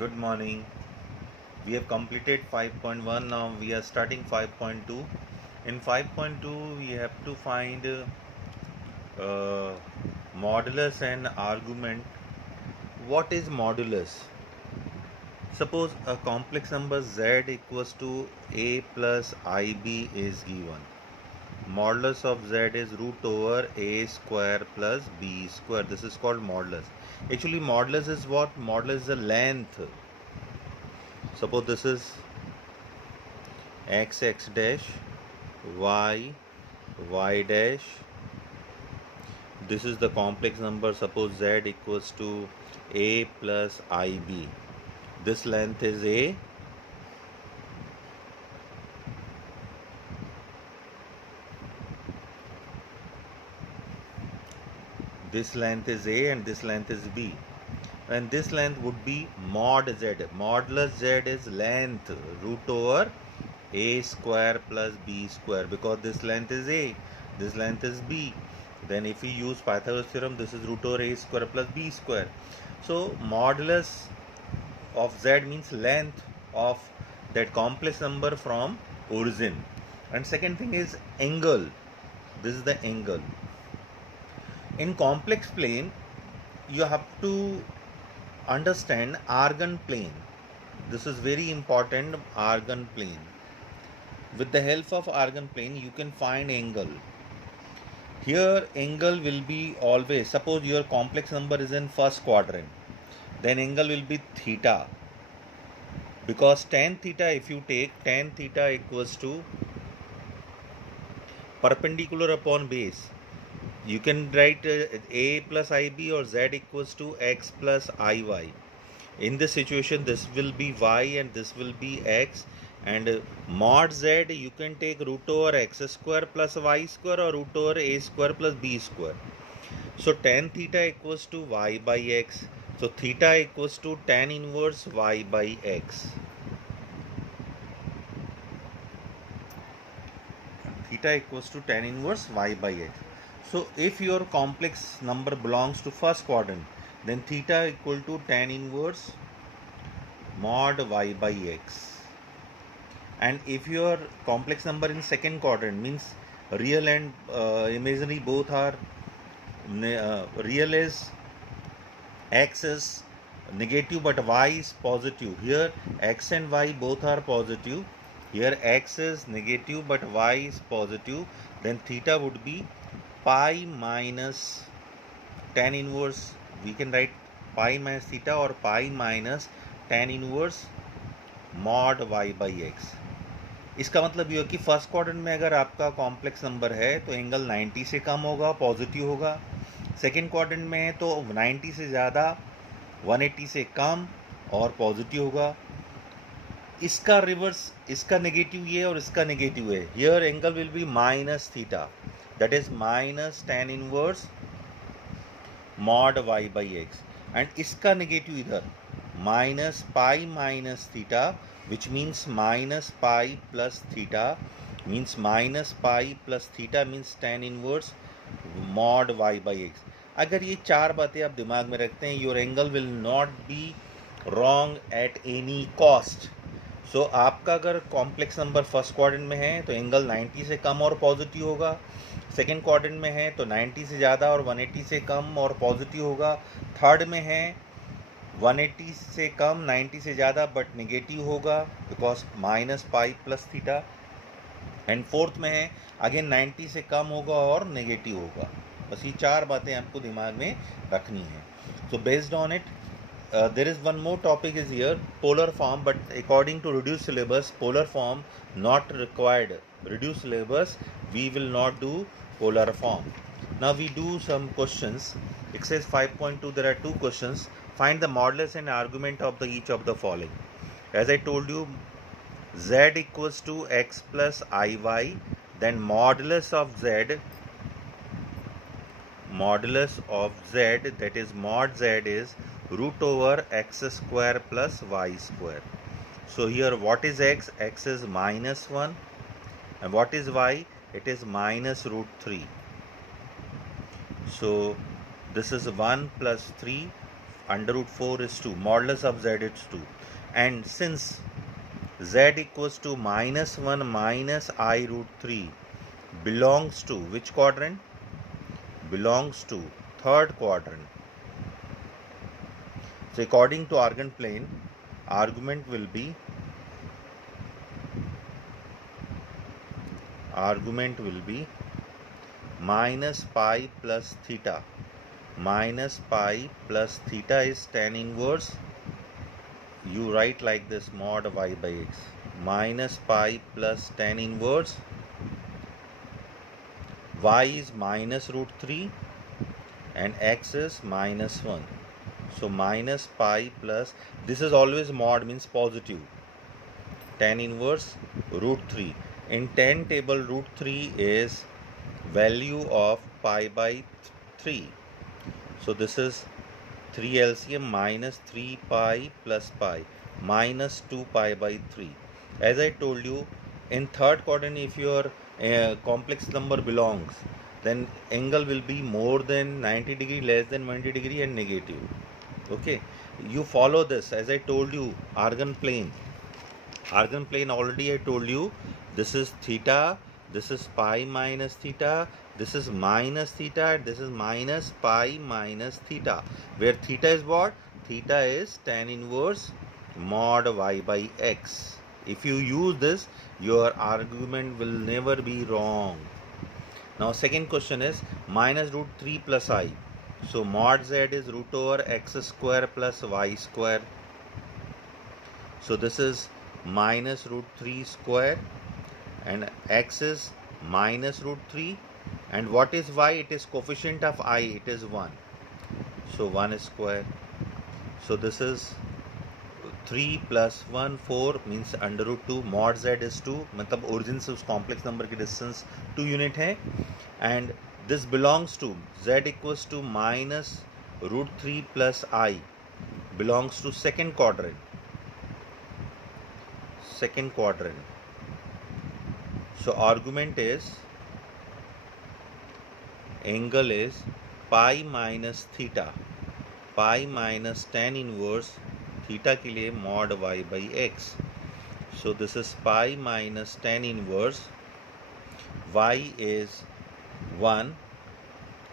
Good morning. We have completed 5.1. Now we are starting 5.2. In 5.2, we have to find modulus and argument. What is modulus? Suppose a complex number z equals to a plus ib is given. Modulus of z is root over a square plus b square. This is called modulus. Actually, modulus is what? Modulus is the length. Suppose this is x dash, y dash. This is the complex number. Suppose z equals to a plus ib. This length is a. This length is a and this length is b. And this length would be mod z. Modulus z is length root over a square plus b square, because this length is a, this length is b. Then if we use Pythagoras theorem, this is root over a square plus b square. So modulus of z means length of that complex number from origin. And second thing is angle. This is the angle. In complex plane, you have to understand Argand plane. This is very important, Argand plane. With the help of Argand plane, you can find angle. Here, angle will be always, suppose your complex number is in first quadrant, then angle will be theta. Because tan theta, if you take tan theta equals to perpendicular upon base, you can write a plus ib or z equals to x plus iy. In this situation, this will be y and this will be x. And mod z, you can take root over x square plus y square or root over a square plus b square. So tan theta equals to y by x. So theta equals to tan inverse y by x. Theta equals to tan inverse y by x. So if your complex number belongs to first quadrant, then theta equal to tan inverse mod y by x. And if your complex number in second quadrant, means real and imaginary both are real is x is negative but y is positive. Here x and y both are positive. Here x is negative but y is positive. Then theta would be pi minus tan inverse. We can write pi minus theta or pi minus tan inverse mod y by x. इसका मतलब ये हो कि first quadrant में अगर आपका complex number है तो एंगल 90 से कम होगा, पॉजिटिव होगा. सेकेंड क्वाड्रेंट में है तो 90 से ज़्यादा, 180 से कम और पॉजिटिव होगा. इसका रिवर्स, इसका नेगेटिव ये और इसका नेगेटिव है. Here angle will be minus theta, that is minus tan inverse mod y by x. And इसका नेगेटिव इधर minus pi minus theta, which means minus pi plus theta, means minus pi plus theta means tan inverse mod y by x. अगर ये चार बातें आप दिमाग में रखते हैं, your angle will not be wrong at any cost. So आपका अगर कॉम्प्लेक्स नंबर फर्स्ट क्वाड्रेंट में है तो एंगल 90 से कम और पॉजिटिव होगा. सेकेंड क्वाड्रेंट में है तो 90 से ज़्यादा और 180 से कम और पॉजिटिव होगा. थर्ड में है 180 से कम, 90 से ज़्यादा बट नेगेटिव होगा because minus pi plus theta. And fourth में है अगेन 90 से कम होगा और नेगेटिव होगा. बस ये चार बातें आपको दिमाग में रखनी है. So based on it there is one more topic is here, polar form. But according to reduce syllabus, polar form not required. Reduce syllabus we will not do polar form. Now we do some questions. Exercise 5.2, there are two questions. Find the modulus and argument of each of the following. As I told you, z equals to x plus iy, then modulus of z, that is mod z is root over x square plus y square. So here what is x? X is minus 1. And what is y? It is minus root 3. So this is 1 plus 3. under root 4 is 2, modulus of z is 2, and since z equals to minus 1 minus I root 3 belongs to which quadrant? Belongs to third quadrant. So according to Argand plane, argument will be minus pi plus theta. Minus pi plus theta is tan inverse. You write like this, mod y by x. Minus pi plus tan inverse. Y is minus root 3 and x is minus 1. So minus pi plus, this is always mod, means positive. Tan inverse root 3. In tan table, root 3 is value of pi by 3. So this is 3 LCM minus 3 pi plus pi minus 2 pi by 3. As I told you, in third quadrant, if your complex number belongs, then angle will be more than 90 degree, less than 90 degree, and negative. Okay, you follow this. As I told you, Argand plane already I told you, this is theta, this is pi minus theta, this is minus theta, this is minus pi minus theta, where theta is what? Theta is tan inverse mod y by x. If you use this, your argument will never be wrong. Now second question is minus root 3 plus I. So mod z is root over x square plus y square. So this is minus root 3 square and x is minus root 3, and what is y? It is coefficient of I, it is 1. So 1 square. So this is 3 plus 1 4 means under root 2. Mod z is 2, मतलब origin से उस complex number की distance 2 unit है, and this belongs to z equals to minus root 3 plus I, belongs to second quadrant. So argument is angle is pi minus theta, pi minus tan inverse theta के लिए mod y by x. So this is pi minus tan inverse, y is 1,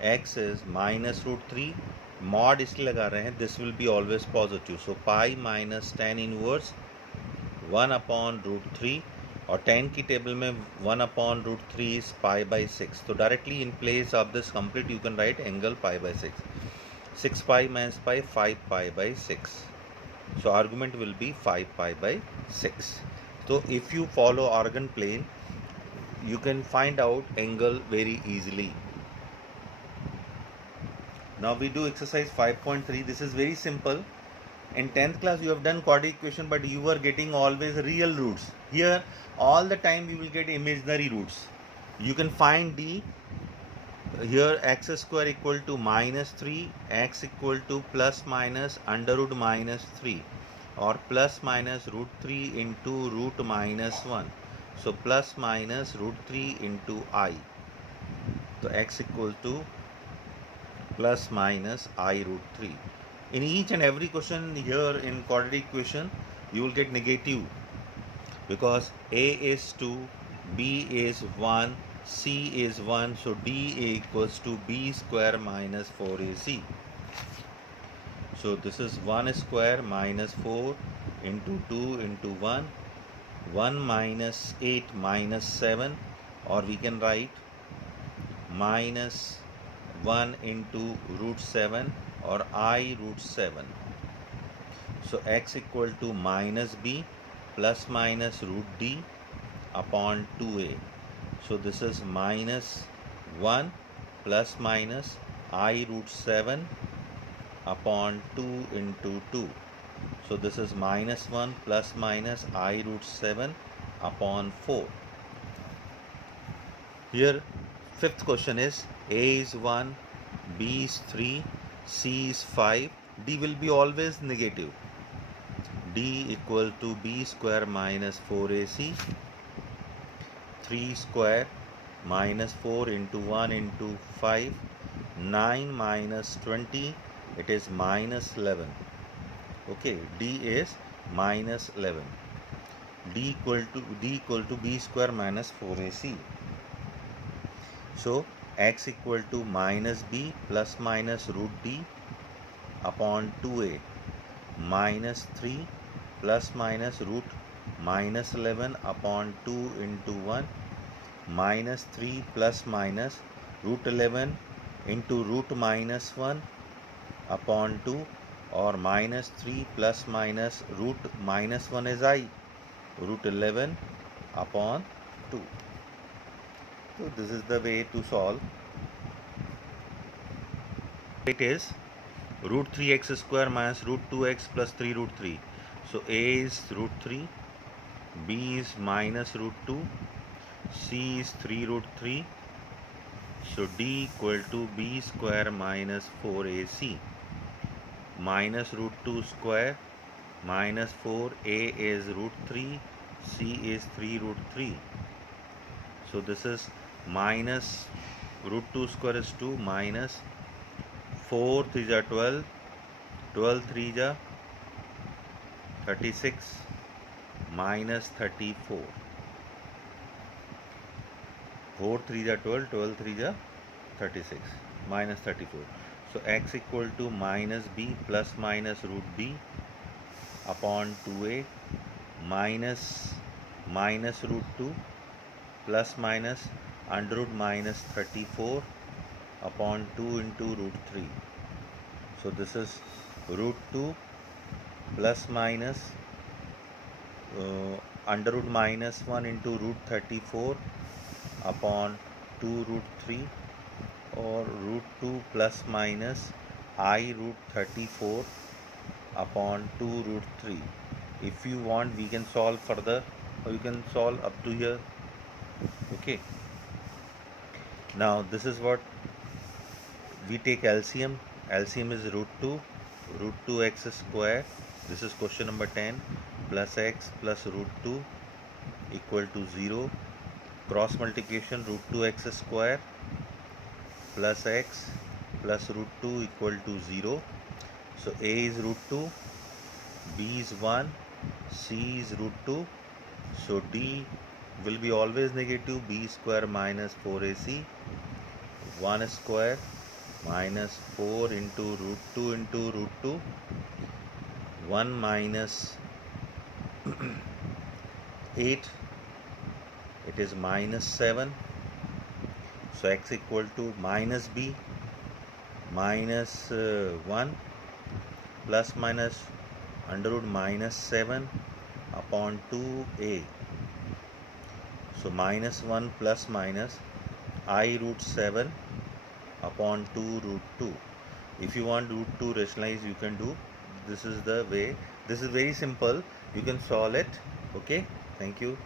x is minus root 3, mod इसलिए लगा रहे हैं, this will be always positive. So pi minus tan inverse 1 upon root 3, और tan की table में 1 upon root 3 is pi by 6. So directly in place of this complete you can write angle pi by 6. 6 pi minus pi, 5 pi by 6. So argument will be 5 pi by 6. So if you follow Argand plane, you can find out angle very easily. Now we do exercise 5.3. This is very simple. In 10th class you have done quadratic equation, but you were getting always real roots. Here all the time you will get imaginary roots. You can find the here x square equal to minus 3, x equal to plus minus under root minus 3, or plus minus root 3 into root minus 1. So plus minus root 3 into I. So x equal to plus minus I root 3. In each and every question here in quadratic equation, you will get negative, because a is 2, b is 1, c is 1, so d equals to b square minus 4ac. So this is 1 square minus 4 into 2 into 1, 1 minus 8 minus 7, or we can write minus 1 into root 7 or I root 7. So x equal to minus b plus minus root d upon 2a. So this is minus 1 plus minus I root 7 upon 2 into 2. So this is minus 1 plus minus I root 7 upon 4. Here fifth question is a is 1, b is 3, c is 5, d will be always negative. D equal to b square minus 4ac, 3 square minus 4 into 1 into 5, 9 minus 20 it is minus 11. Okay, d is minus 11. D equal to b square minus 4ac. So x equal to minus b plus minus root d upon 2a minus 3 plus minus root minus 11 upon 2 into 1 minus 3 plus minus root 11 into root minus 1 upon 2, or minus 3 plus minus root minus 1 is I, root 11 upon 2. So this is the way to solve. It is root 3x square minus root 2x plus 3 root 3. So a is root 3, b is minus root 2, c is 3 root 3. So d equal to b square minus 4ac. Minus root 2 square minus 4, a is root 3, c is 3 root 3. So this is minus root 2 square is 2 minus 4 3 are 12, 12 3 are 36 minus 34. 4 3 are 12, 12 3 are 36 minus 34. So x equal to minus b plus minus root b upon 2a minus root 2 plus minus under root minus 34 upon 2 into root 3. So this is root 2 plus minus under root minus 1 into root 34 upon 2 root 3, or root 2 plus minus I root 34 upon 2 root 3. If you want, we can solve further, or you can solve up to here. Okay, now this is what we take LCM. LCM is root 2x square, this is question number 10, plus x plus root 2 equal to 0. Cross multiplication, root 2x square plus x plus root 2 equal to 0. So a is root 2, b is 1, c is root 2. So d will be always negative, b square minus 4ac, 1 square minus 4 into root 2 into root 2, 1 minus 8, it is minus 7. So x equal to minus b minus 1 plus minus under root minus 7 upon 2a. So minus 1 plus minus I root 7 upon 2 root 2. If you want root 2 rationalize, you can do. This is the way. This is very simple. You can solve it. Okay. Thank you.